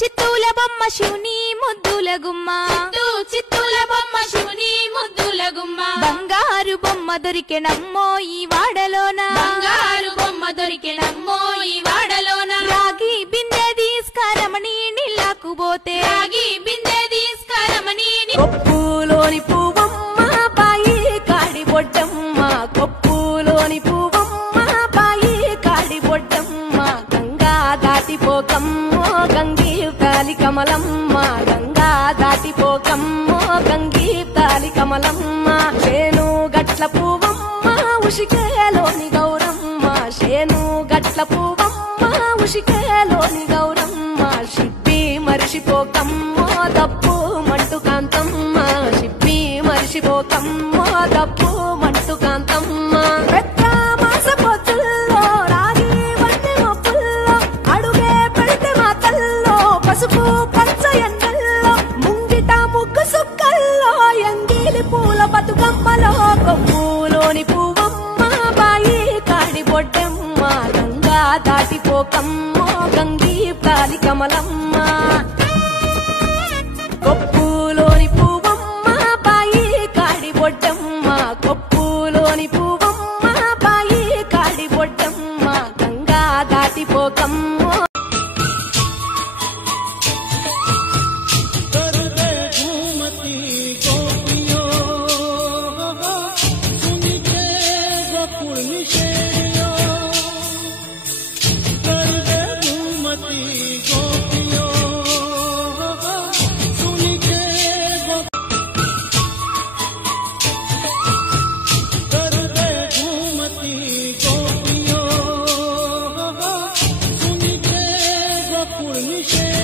చిత్తూల బొమ్మ శివుని ముద్దుల గుమ్మ చిత్తూల బొమ్మ శివుని ముద్దుల గుమ్మ బంగారు బొమ్మ దొరికెనమ్మో ఈ వాడలోన బంగారు బొమ్మ దొరికెనమ్మో ఈ వాడలోన రాగి బిందె తీసుకరమని నీళ్ళకు పోతే రాగి బిందె తీసుకరమని కొప్పులోని పువ్వమ్మ బాయి కాడి బొడ్డమ్మ కొప్పులోని పువ్వమ్మ బాయి కాడి బొడ్డమ్మ గంగా దాటిపోకమ్మో గంగీ తాలి కమలమ్మ గంగా దాటిపోకమ్మో గంగీ తాలి కమలమ్మ శేను గట్ల పువ్వమ్మ ఉషికేలోని గౌరమ్మ శేను గట్ల పువ్వమ్మ ఉషికేలోని గౌరమ్మ షిప్పి మరిషిపోకమ్మో దప్పు మంటు కాంతమ్మ షిప్పి మరిషిపోకమ్మో దప్పు మంటు కాంతమ్మ పెద్ద మాస పొత్తుల్లో రాగి వంటి మొప్పుల్లో అడుగే పెడితే మాతల్లో పసుపు పచ్చ ఎండల్లో ముంగిట ముగ్గు సుక్కల్లో ఎంగిలి పూల బతుకమ్మలో కొప్పులోని పువ్వమ్మ బాయి కాడి బొడ్డమ్మ గంగా దాటిపోకమ్మో గంగీ తాలి కమలమ్మ కొప్పులోని పువ్వమ్మ బాయి కాడి బొడ్డమ్మ కొప్పులోని పువ్వమ్మ బాయి కాడి బొడ్డమ్మ గంగా దాటిపోకమ్మో Purnishe